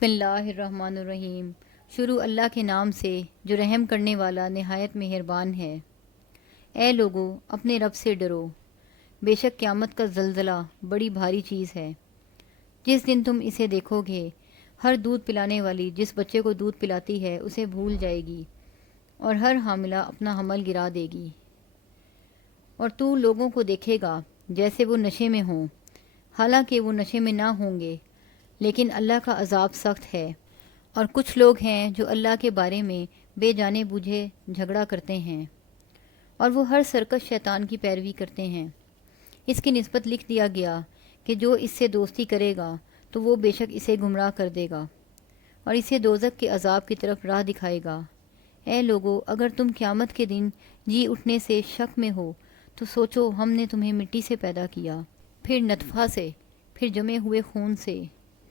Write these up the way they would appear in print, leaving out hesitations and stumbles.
بسم اللہ الرحمن الرحیم۔ شروع اللہ کے نام سے جو رحم کرنے والا نہایت مہربان ہے۔ اے لوگو، اپنے رب سے ڈرو، بے شک قیامت کا زلزلہ بڑی بھاری چیز ہے۔ جس دن تم اسے دیکھو گے، ہر دودھ پلانے والی جس بچے کو دودھ پلاتی ہے اسے بھول جائے گی، اور ہر حاملہ اپنا حمل گرا دے گی۔ اور تو لوگوں کو دیکھے گا جیسے وہ نشے میں ہوں، حالانکہ وہ نشے میں نہ ہوں گے، لیکن اللہ کا عذاب سخت ہے۔ اور کچھ لوگ ہیں جو اللہ کے بارے میں بے جانے بوجھے جھگڑا کرتے ہیں، اور وہ ہر سرکش شیطان کی پیروی کرتے ہیں۔ اس کی نسبت لکھ دیا گیا کہ جو اس سے دوستی کرے گا تو وہ بے شک اسے گمراہ کر دے گا اور اسے دوزخ کے عذاب کی طرف راہ دکھائے گا۔ اے لوگو، اگر تم قیامت کے دن جی اٹھنے سے شک میں ہو تو سوچو، ہم نے تمہیں مٹی سے پیدا کیا، پھر نطفہ سے، پھر جمے ہوئے خون سے،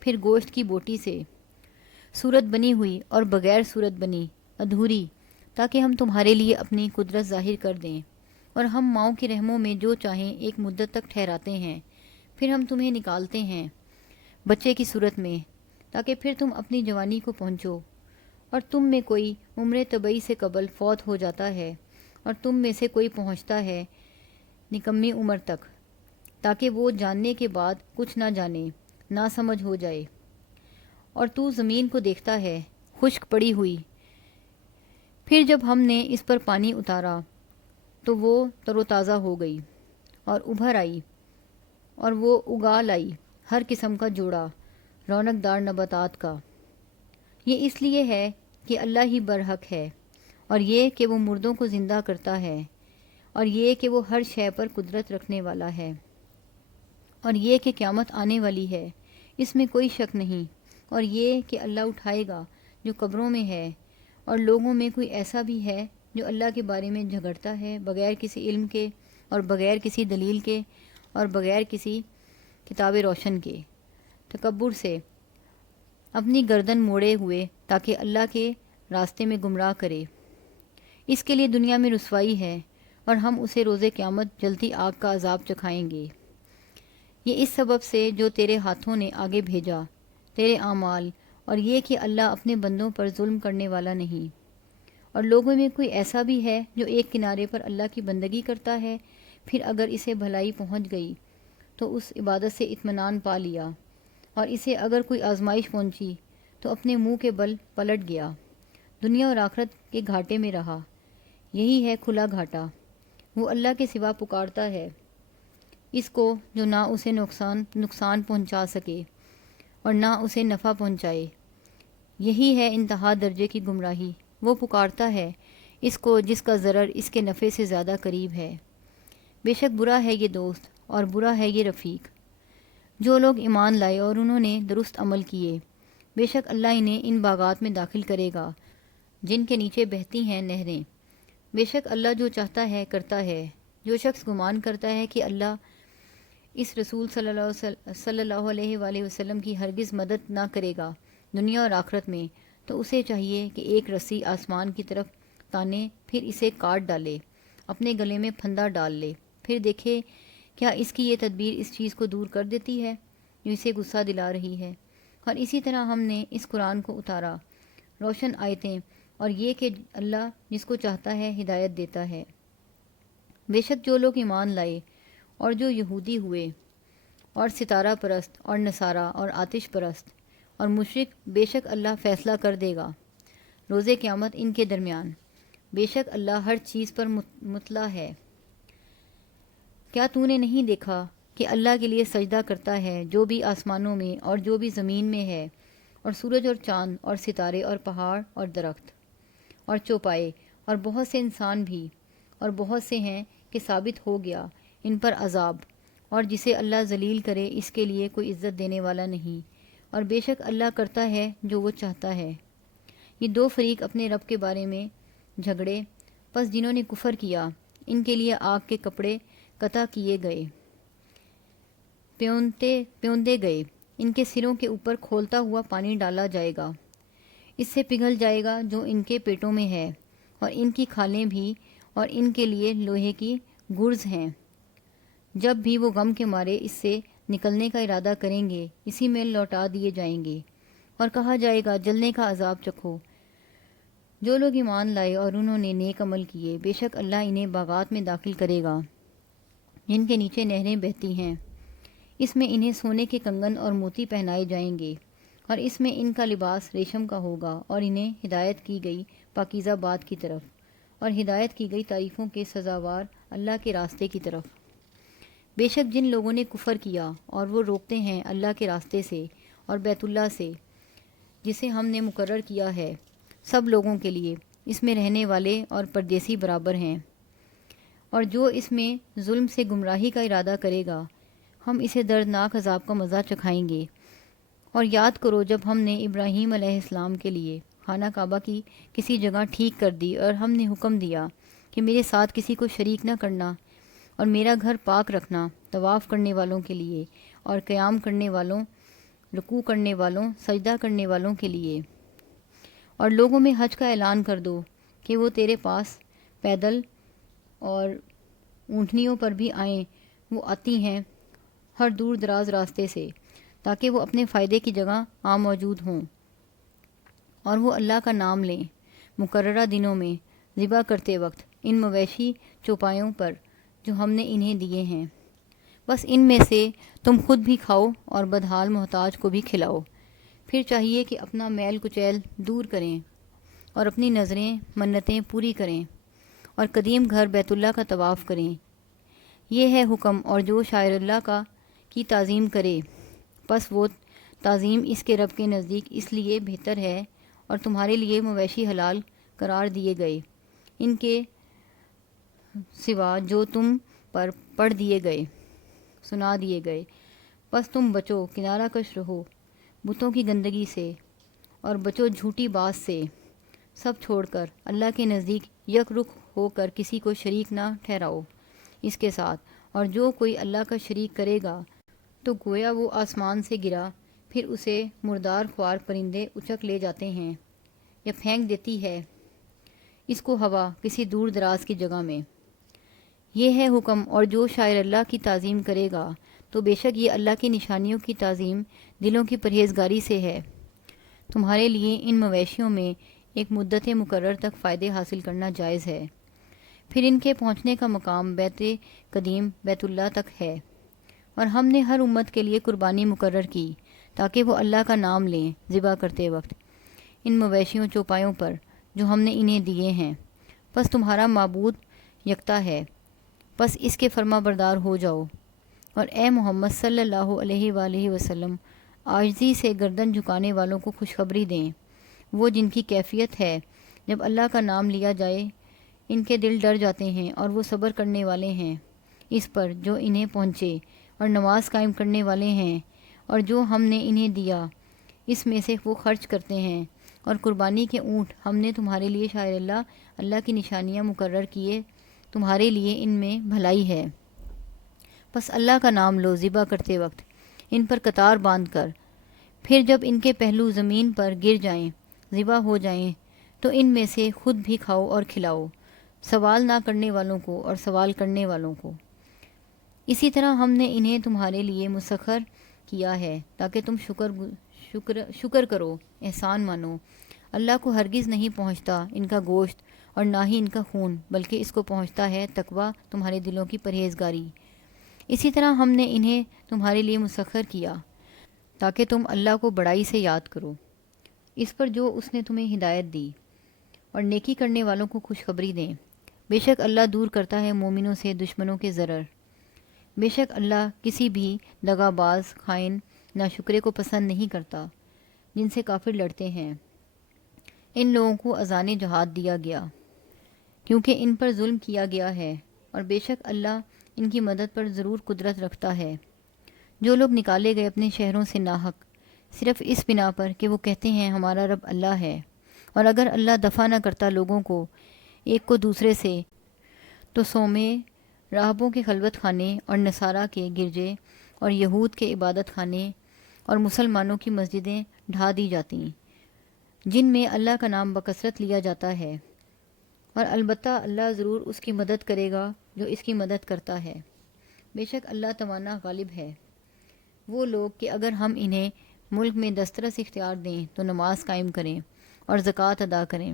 پھر گوشت کی بوٹی سے، صورت بنی ہوئی اور بغیر صورت بنی، ادھوری، تاکہ ہم تمہارے لیے اپنی قدرت ظاہر کر دیں، اور ہم ماؤں کی رحموں میں جو چاہیں ایک مدت تک ٹھہراتے ہیں، پھر ہم تمہیں نکالتے ہیں بچے کی صورت میں، تاکہ پھر تم اپنی جوانی کو پہنچو، اور تم میں کوئی عمر طبعی سے قبل فوت ہو جاتا ہے، اور تم میں سے کوئی پہنچتا ہے نکمی عمر تک، تاکہ وہ جاننے کے بعد کچھ نہ جانے، نہ سمجھ ہو جائے۔ اور تو زمین کو دیکھتا ہے خشک پڑی ہوئی، پھر جب ہم نے اس پر پانی اتارا تو وہ تر و تازہ ہو گئی اور ابھر آئی، اور وہ اگا لائی ہر قسم کا جوڑا رونق دار نباتات کا۔ یہ اس لیے ہے کہ اللہ ہی برحق ہے، اور یہ کہ وہ مردوں کو زندہ کرتا ہے، اور یہ کہ وہ ہر شے پر قدرت رکھنے والا ہے، اور یہ کہ قیامت آنے والی ہے، اس میں کوئی شک نہیں، اور یہ کہ اللہ اٹھائے گا جو قبروں میں ہے، اور لوگوں میں کوئی ایسا بھی ہے جو اللہ کے بارے میں جھگڑتا ہے بغیر کسی علم کے، اور بغیر کسی دلیل کے، اور بغیر کسی کتاب روشن کے، تکبر سے، اپنی گردن موڑے ہوئے، تاکہ اللہ کے راستے میں گمراہ کرے۔ اس کے لیے دنیا میں رسوائی ہے، اور ہم اسے روز قیامت جلتی آگ کا عذاب چکھائیں گے۔ یہ اس سبب سے جو تیرے ہاتھوں نے آگے بھیجا، تیرے اعمال، اور یہ کہ اللہ اپنے بندوں پر ظلم کرنے والا نہیں۔ اور لوگوں میں کوئی ایسا بھی ہے جو ایک کنارے پر اللہ کی بندگی کرتا ہے، پھر اگر اسے بھلائی پہنچ گئی تو اس عبادت سے اطمینان پا لیا، اور اسے اگر کوئی آزمائش پہنچی تو اپنے منہ کے بل پلٹ گیا، دنیا اور آخرت کے گھاٹے میں رہا۔ یہی ہے کھلا گھاٹا۔ وہ اللہ کے سوا پکارتا ہے اس کو جو نہ اسے نقصان پہنچا سکے اور نہ اسے نفع پہنچائے۔ یہی ہے انتہا درجے کی گمراہی۔ وہ پکارتا ہے اس کو جس کا ضرر اس کے نفع سے زیادہ قریب ہے۔ بے شک برا ہے یہ دوست اور برا ہے یہ رفیق۔ جو لوگ ایمان لائے اور انہوں نے درست عمل کیے، بے شک اللہ انہیں ان باغات میں داخل کرے گا جن کے نیچے بہتی ہیں نہریں۔ بے شک اللہ جو چاہتا ہے کرتا ہے۔ جو شخص گمان کرتا ہے کہ اللہ اس رسول صلی اللہ علیہ وآلہ وسلم کی ہرگز مدد نہ کرے گا دنیا اور آخرت میں، تو اسے چاہیے کہ ایک رسی آسمان کی طرف تانے، پھر اسے کاٹ ڈالے، اپنے گلے میں پھندا ڈال لے، پھر دیکھے کیا اس کی یہ تدبیر اس چیز کو دور کر دیتی ہے جو اسے غصہ دلا رہی ہے۔ اور اسی طرح ہم نے اس قرآن کو اتارا روشن آیتیں، اور یہ کہ اللہ جس کو چاہتا ہے ہدایت دیتا ہے۔ بے شک جو لوگ ایمان لائے اور جو یہودی ہوئے اور ستارہ پرست اور نصارہ اور آتش پرست اور مشرک، بے شک اللہ فیصلہ کر دے گا روز قیامت ان کے درمیان۔ بے شک اللہ ہر چیز پر مطلع ہے۔ کیا تو نے نہیں دیکھا کہ اللہ کے لیے سجدہ کرتا ہے جو بھی آسمانوں میں اور جو بھی زمین میں ہے، اور سورج اور چاند اور ستارے اور پہاڑ اور درخت اور چوپائے اور بہت سے انسان بھی، اور بہت سے ہیں کہ ثابت ہو گیا ان پر عذاب، اور جسے اللہ ذلیل کرے اس کے لیے کوئی عزت دینے والا نہیں، اور بے شک اللہ کرتا ہے جو وہ چاہتا ہے۔ یہ دو فریق اپنے رب کے بارے میں جھگڑے، پس جنہوں نے کفر کیا ان کے لیے آگ کے کپڑے قطع کیے گئے، پیوندے گئے، ان کے سروں کے اوپر کھولتا ہوا پانی ڈالا جائے گا، اس سے پگھل جائے گا جو ان کے پیٹوں میں ہے، اور ان کی کھالیں بھی، اور ان کے لیے لوہے کی گرز ہیں۔ جب بھی وہ غم کے مارے اس سے نکلنے کا ارادہ کریں گے، اسی میں لوٹا دیے جائیں گے، اور کہا جائے گا جلنے کا عذاب چکھو۔ جو لوگ ایمان لائے اور انہوں نے نیک عمل کیے، بے شک اللہ انہیں باغات میں داخل کرے گا جن کے نیچے نہریں بہتی ہیں، اس میں انہیں سونے کے کنگن اور موتی پہنائے جائیں گے، اور اس میں ان کا لباس ریشم کا ہوگا، اور انہیں ہدایت کی گئی پاکیزہ بات کی طرف، اور ہدایت کی گئی تعریفوں کے سزاوار اللہ کے راستے کی طرف۔ بے شک جن لوگوں نے کفر کیا اور وہ روکتے ہیں اللہ کے راستے سے اور بیت اللہ سے جسے ہم نے مقرر کیا ہے سب لوگوں کے لیے، اس میں رہنے والے اور پردیسی برابر ہیں، اور جو اس میں ظلم سے گمراہی کا ارادہ کرے گا ہم اسے دردناک عذاب کا مزہ چکھائیں گے۔ اور یاد کرو جب ہم نے ابراہیم علیہ السلام کے لیے خانہ کعبہ کی کسی جگہ ٹھیک کر دی اور ہم نے حکم دیا کہ میرے ساتھ کسی کو شریک نہ کرنا اور میرا گھر پاک رکھنا طواف کرنے والوں کے لیے اور قیام کرنے والوں، رکوع کرنے والوں، سجدہ کرنے والوں کے لیے۔ اور لوگوں میں حج کا اعلان کر دو کہ وہ تیرے پاس پیدل اور اونٹنیوں پر بھی آئیں، وہ آتی ہیں ہر دور دراز راستے سے تاکہ وہ اپنے فائدے کی جگہ موجود ہوں، اور وہ اللہ کا نام لیں مقررہ دنوں میں ذبح کرتے وقت ان مویشی چوپایوں پر جو ہم نے انہیں دیے ہیں، بس ان میں سے تم خود بھی کھاؤ اور بدحال محتاج کو بھی کھلاؤ۔ پھر چاہیے کہ اپنا میل کچیل دور کریں اور اپنی نظریں منتیں پوری کریں اور قدیم گھر بیت اللہ کا طواف کریں، یہ ہے حکم۔ اور جو شاعر اللہ کی تعظیم کرے پس وہ تعظیم اس کے رب کے نزدیک اس لیے بہتر ہے، اور تمہارے لیے مویشی حلال قرار دیے گئے ان کے سوا جو تم پر پڑھ دیے گئے، سنا دیے گئے، بس تم بچو، کنارہ کش رہو بتوں کی گندگی سے، اور بچو جھوٹی بات سے، سب چھوڑ کر اللہ کے نزدیک یک رخ ہو کر کسی کو شریک نہ ٹھہراؤ اس کے ساتھ۔ اور جو کوئی اللہ کا شریک کرے گا تو گویا وہ آسمان سے گرا، پھر اسے مردار خوار پرندے اچک لے جاتے ہیں یا پھینک دیتی ہے اس کو ہوا کسی دور دراز کی جگہ میں، یہ ہے حکم۔ اور جو شاعر اللہ کی تعظیم کرے گا تو بے شک یہ اللہ کی نشانیوں کی تعظیم دلوں کی پرہیزگاری سے ہے۔ تمہارے لیے ان مویشیوں میں ایک مدت مقرر تک فائدے حاصل کرنا جائز ہے، پھر ان کے پہنچنے کا مقام بیت قدیم بیت اللہ تک ہے۔ اور ہم نے ہر امت کے لیے قربانی مقرر کی تاکہ وہ اللہ کا نام لیں ذبح کرتے وقت ان مویشیوں چوپایوں پر جو ہم نے انہیں دیے ہیں، بس تمہارا معبود یکتا ہے، بس اس کے فرما بردار ہو جاؤ۔ اور اے محمد صلی اللہ علیہ وآلہ وسلم عاجزی سے گردن جھکانے والوں کو خوشخبری دیں، وہ جن کی کیفیت ہے جب اللہ کا نام لیا جائے ان کے دل ڈر جاتے ہیں، اور وہ صبر کرنے والے ہیں اس پر جو انہیں پہنچے، اور نماز قائم کرنے والے ہیں، اور جو ہم نے انہیں دیا اس میں سے وہ خرچ کرتے ہیں۔ اور قربانی کے اونٹ ہم نے تمہارے لیے شاعر اللہ کی نشانیاں مقرر کیے، تمہارے لیے ان میں بھلائی ہے، بس اللہ کا نام لو ذبح کرتے وقت ان پر قطار باندھ کر، پھر جب ان کے پہلو زمین پر گر جائیں ذبح ہو جائیں تو ان میں سے خود بھی کھاؤ اور کھلاؤ، سوال نہ کرنے والوں کو اور سوال کرنے والوں کو۔ اسی طرح ہم نے انہیں تمہارے لیے مسخر کیا ہے تاکہ تم شکر کرو، احسان مانو۔ اللہ کو ہرگز نہیں پہنچتا ان کا گوشت اور نہ ہی ان کا خون، بلکہ اس کو پہنچتا ہے تقویٰ، تمہارے دلوں کی پرہیزگاری۔ اسی طرح ہم نے انہیں تمہارے لیے مسخر کیا تاکہ تم اللہ کو بڑائی سے یاد کرو اس پر جو اس نے تمہیں ہدایت دی، اور نیکی کرنے والوں کو خوشخبری دیں۔ بے شک اللہ دور کرتا ہے مومنوں سے دشمنوں کے ضرر، بے شک اللہ کسی بھی دغا باز، خائن، ناشکرے کو پسند نہیں کرتا جن سے کافر لڑتے ہیں۔ ان لوگوں کو اذان جہاد دیا گیا کیونکہ ان پر ظلم کیا گیا ہے، اور بے شک اللہ ان کی مدد پر ضرور قدرت رکھتا ہے۔ جو لوگ نکالے گئے اپنے شہروں سے ناحق صرف اس بنا پر کہ وہ کہتے ہیں ہمارا رب اللہ ہے، اور اگر اللہ دفع نہ کرتا لوگوں کو ایک کو دوسرے سے تو سومے راہبوں کے خلوت خانے اور نصارہ کے گرجے اور یہود کے عبادت خانے اور مسلمانوں کی مسجدیں ڈھا دی جاتیں جن میں اللہ کا نام بکثرت لیا جاتا ہے، اور البتہ اللہ ضرور اس کی مدد کرے گا جو اس کی مدد کرتا ہے، بے شک اللہ توانا غالب ہے۔ وہ لوگ کہ اگر ہم انہیں ملک میں دسترس اختیار دیں تو نماز قائم کریں اور زکوٰۃ ادا کریں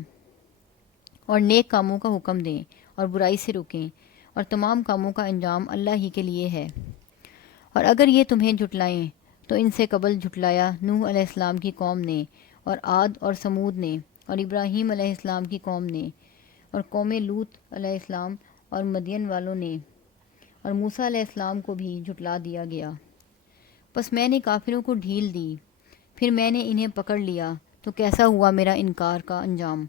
اور نیک کاموں کا حکم دیں اور برائی سے روکیں، اور تمام کاموں کا انجام اللہ ہی کے لیے ہے۔ اور اگر یہ تمہیں جھٹلائیں تو ان سے قبل جھٹلایا نوح علیہ السلام کی قوم نے، اور عاد اور سمود نے، اور ابراہیم علیہ السلام کی قوم نے، اور قوم لوط علیہ السلام اور مدین والوں نے، اور موسیٰ علیہ السلام کو بھی جھٹلا دیا گیا۔ پس میں نے کافروں کو ڈھیل دی، پھر میں نے انہیں پکڑ لیا، تو کیسا ہوا میرا انکار کا انجام۔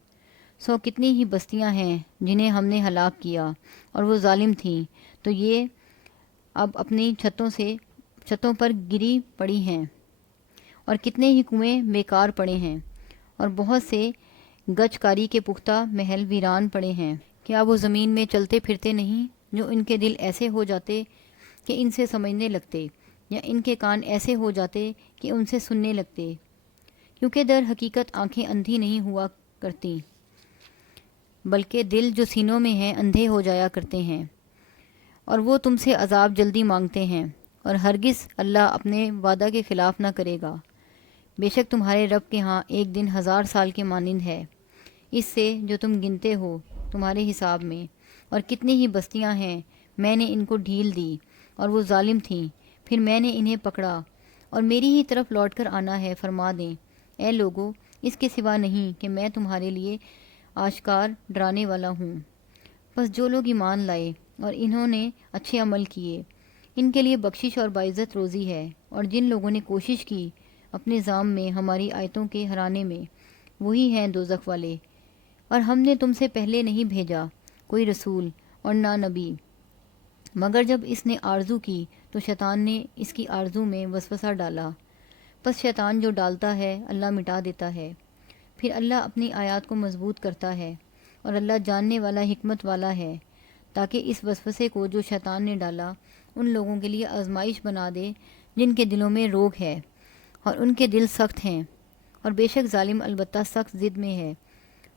سو کتنی ہی بستیاں ہیں جنہیں ہم نے ہلاک کیا اور وہ ظالم تھیں، تو یہ اب اپنی چھتوں پر گری پڑی ہیں، اور کتنے ہی کنویں بیکار پڑے ہیں، اور بہت سے گچ کاری کے پختہ محل ویران پڑے ہیں۔ کیا وہ زمین میں چلتے پھرتے نہیں، جو ان کے دل ایسے ہو جاتے کہ ان سے سمجھنے لگتے، یا ان کے کان ایسے ہو جاتے کہ ان سے سننے لگتے؟ کیونکہ در حقیقت آنکھیں اندھی نہیں ہوا کرتی، بلکہ دل جو سینوں میں ہیں اندھے ہو جایا کرتے ہیں، اور وہ تم سے عذاب جلدی مانگتے ہیں، اور ہرگز اللہ اپنے وعدہ کے خلاف نہ کرے گا۔ بے شک تمہارے رب کے ہاں ایک دن 1000 سال کے مانند ہے، اس سے جو تم گنتے ہو تمہارے حساب میں۔ اور کتنی ہی بستیاں ہیں، میں نے ان کو ڈھیل دی اور وہ ظالم تھیں، پھر میں نے انہیں پکڑا، اور میری ہی طرف لوٹ کر آنا ہے۔ فرما دیں اے لوگو، اس کے سوا نہیں کہ میں تمہارے لیے آشکار ڈرانے والا ہوں۔ بس جو لوگ ایمان لائے اور انہوں نے اچھے عمل کیے، ان کے لیے بخشش اور باعزت روزی ہے، اور جن لوگوں نے کوشش کی اپنے ظام میں ہماری آیتوں کے ہرانے میں، وہی ہیں دوزخ والے۔ اور ہم نے تم سے پہلے نہیں بھیجا کوئی رسول اور نہ نبی، مگر جب اس نے آرزو کی تو شیطان نے اس کی آرزو میں وسوسہ ڈالا، پس شیطان جو ڈالتا ہے اللہ مٹا دیتا ہے، پھر اللہ اپنی آیات کو مضبوط کرتا ہے، اور اللہ جاننے والا حکمت والا ہے، تاکہ اس وسوسے کو جو شیطان نے ڈالا ان لوگوں کے لیے آزمائش بنا دے جن کے دلوں میں روگ ہے اور ان کے دل سخت ہیں، اور بے شک ظالم البتہ سخت ضد میں ہے،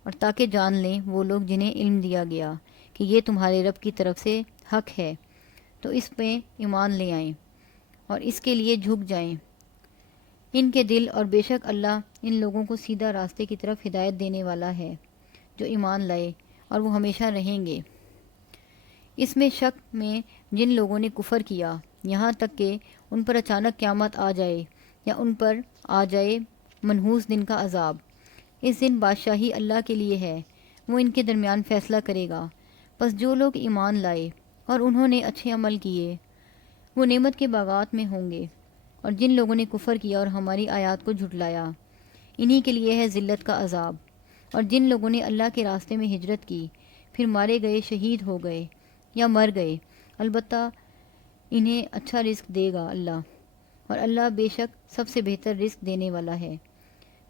اور تاکہ جان لیں وہ لوگ جنہیں علم دیا گیا کہ یہ تمہارے رب کی طرف سے حق ہے، تو اس پہ ایمان لے آئیں اور اس کے لیے جھک جائیں ان کے دل، اور بے شک اللہ ان لوگوں کو سیدھا راستے کی طرف ہدایت دینے والا ہے جو ایمان لائے، اور وہ ہمیشہ رہیں گے۔ اس میں شک میں جن لوگوں نے کفر کیا، یہاں تک کہ ان پر اچانک قیامت آ جائے یا ان پر آ جائے منحوس دن کا عذاب۔ اس دن بادشاہی اللہ کے لیے ہے، وہ ان کے درمیان فیصلہ کرے گا۔ پس جو لوگ ایمان لائے اور انہوں نے اچھے عمل کیے، وہ نعمت کے باغات میں ہوں گے، اور جن لوگوں نے کفر کیا اور ہماری آیات کو جھٹلایا، انہی کے لیے ہے ذلت کا عذاب۔ اور جن لوگوں نے اللہ کے راستے میں ہجرت کی، پھر مارے گئے، شہید ہو گئے یا مر گئے، البتہ انہیں اچھا رزق دے گا اللہ، اور اللہ بے شک سب سے بہتر رزق دینے والا ہے۔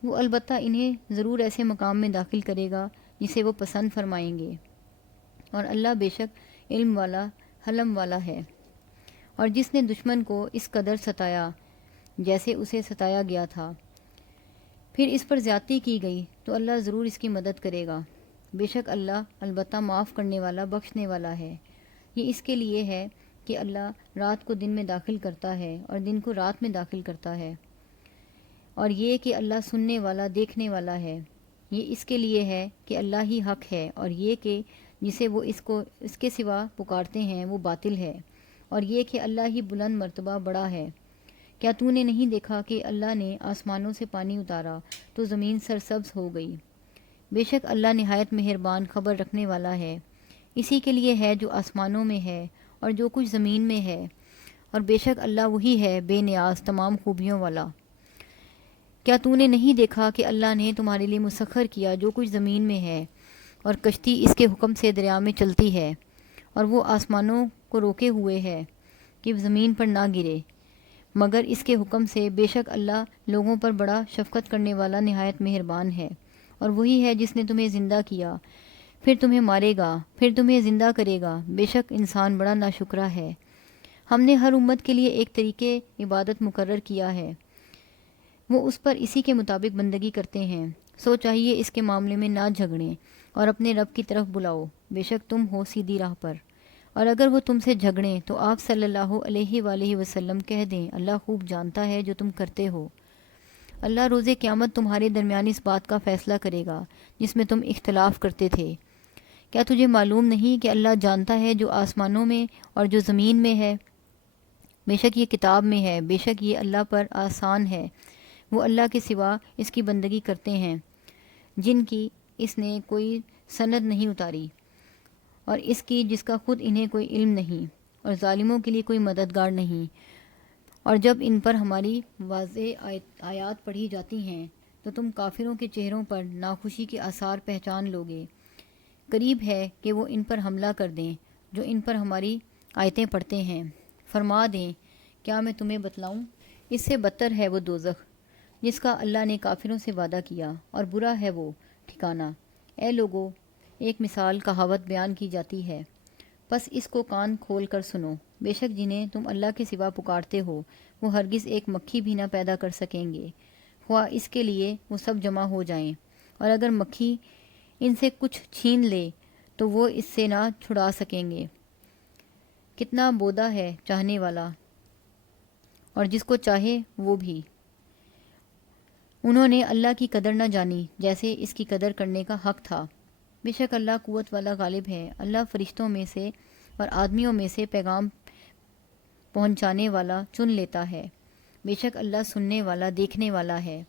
وہ البتہ انہیں ضرور ایسے مقام میں داخل کرے گا جسے وہ پسند فرمائیں گے، اور اللہ بے شک علم والا حلم والا ہے۔ اور جس نے دشمن کو اس قدر ستایا جیسے اسے ستایا گیا تھا، پھر اس پر زیادتی کی گئی، تو اللہ ضرور اس کی مدد کرے گا۔ بے شک اللہ البتہ معاف کرنے والا، بخشنے والا ہے۔ یہ اس کے لیے ہے کہ اللہ رات کو دن میں داخل کرتا ہے اور دن کو رات میں داخل کرتا ہے، اور یہ کہ اللہ سننے والا، دیکھنے والا ہے۔ یہ اس کے لیے ہے کہ اللہ ہی حق ہے، اور یہ کہ جسے وہ اس کے سوا پکارتے ہیں وہ باطل ہے، اور یہ کہ اللہ ہی بلند مرتبہ بڑا ہے۔ کیا تو نے نہیں دیکھا کہ اللہ نے آسمانوں سے پانی اتارا تو زمین سرسبز ہو گئی؟ بے شک اللہ نہایت مہربان، خبر رکھنے والا ہے۔ اسی کے لیے ہے جو آسمانوں میں ہے اور جو کچھ زمین میں ہے، اور بے شک اللہ وہی ہے بے نیاز، تمام خوبیوں والا۔ کیا تو نے نہیں دیکھا کہ اللہ نے تمہارے لیے مسخر کیا جو کچھ زمین میں ہے، اور کشتی اس کے حکم سے دریا میں چلتی ہے، اور وہ آسمانوں کو روکے ہوئے ہے کہ زمین پر نہ گرے مگر اس کے حکم سے۔ بے شک اللہ لوگوں پر بڑا شفقت کرنے والا، نہایت مہربان ہے۔ اور وہی ہے جس نے تمہیں زندہ کیا، پھر تمہیں مارے گا، پھر تمہیں زندہ کرے گا۔ بے شک انسان بڑا ناشکرا ہے۔ ہم نے ہر امت کے لیے ایک طریقے عبادت مقرر کیا ہے، وہ اس پر اسی کے مطابق بندگی کرتے ہیں۔ سو چاہیے اس کے معاملے میں نہ جھگڑیں اور اپنے رب کی طرف بلاؤ، بے شک تم ہو سیدھی راہ پر۔ اور اگر وہ تم سے جھگڑیں تو آپ صلی اللہ علیہ وآلہ وسلم کہہ دیں اللہ خوب جانتا ہے جو تم کرتے ہو، اللہ روز قیامت تمہارے درمیان اس بات کا فیصلہ کرے گا جس میں تم اختلاف کرتے تھے۔ کیا تجھے معلوم نہیں کہ اللہ جانتا ہے جو آسمانوں میں اور جو زمین میں ہے؟ بے شک یہ کتاب میں ہے، بے شک یہ اللہ پر آسان ہے۔ وہ اللہ کے سوا اس کی بندگی کرتے ہیں جن کی اس نے کوئی سند نہیں اتاری، اور اس کی جس کا خود انہیں کوئی علم نہیں، اور ظالموں کے لیے کوئی مددگار نہیں۔ اور جب ان پر ہماری واضح آیات پڑھی جاتی ہیں تو تم کافروں کے چہروں پر ناخوشی کے آثار پہچان لوگے۔ قریب ہے کہ وہ ان پر حملہ کر دیں جو ان پر ہماری آیتیں پڑھتے ہیں۔ فرما دیں، کیا میں تمہیں بتلاؤں؟ اس سے بدتر ہے وہ دوزخ جس کا اللہ نے کافروں سے وعدہ کیا، اور برا ہے وہ ٹھکانہ۔ اے لوگو، ایک مثال کہاوت بیان کی جاتی ہے، پس اس کو کان کھول کر سنو۔ بے شک جنہیں تم اللہ کے سوا پکارتے ہو وہ ہرگز ایک مکھی بھی نہ پیدا کر سکیں گے، خواہ اس کے لیے وہ سب جمع ہو جائیں، اور اگر مکھی ان سے کچھ چھین لے تو وہ اس سے نہ چھڑا سکیں گے۔ کتنا بودا ہے چاہنے والا، اور جس کو چاہے وہ بھی۔ انہوں نے اللہ کی قدر نہ جانی جیسے اس کی قدر کرنے کا حق تھا۔ بے شک اللہ قوت والا غالب ہے۔ اللہ فرشتوں میں سے اور آدمیوں میں سے پیغام پہنچانے والا چن لیتا ہے۔ بے شک اللہ سننے والا دیکھنے والا ہے۔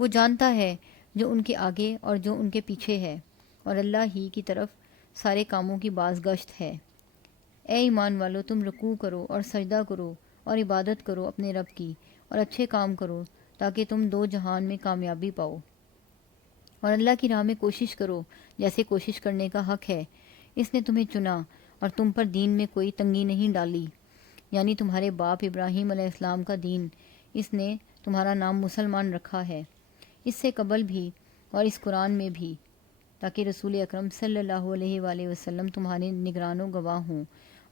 وہ جانتا ہے جو ان کے آگے اور جو ان کے پیچھے ہے، اور اللہ ہی کی طرف سارے کاموں کی باز گشت ہے۔ اے ایمان والو، تم رکوع کرو اور سجدہ کرو اور عبادت کرو اپنے رب کی، اور اچھے کام کرو تاکہ تم دو جہان میں کامیابی پاؤ، اور اللہ کی راہ میں کوشش کرو جیسے کوشش کرنے کا حق ہے۔ اس نے تمہیں چنا اور تم پر دین میں کوئی تنگی نہیں ڈالی، یعنی تمہارے باپ ابراہیم علیہ السلام کا دین۔ اس نے تمہارا نام مسلمان رکھا ہے، اس سے قبل بھی اور اس قرآن میں بھی، تاکہ رسول اکرم صلی اللہ علیہ وآلہ وسلم تمہارے نگران و گواہ ہوں،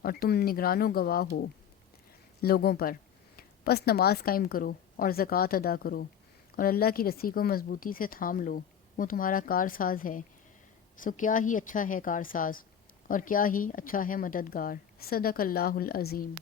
اور تم نگران و گواہ ہو لوگوں پر۔ پس نماز قائم کرو اور زکوٰۃ ادا کرو، اور اللہ کی رسی کو مضبوطی سے تھام لو، وہ تمہارا کارساز ہے۔ سو کیا ہی اچھا ہے کارساز، اور کیا ہی اچھا ہے مددگار۔ صدق اللہ العظیم۔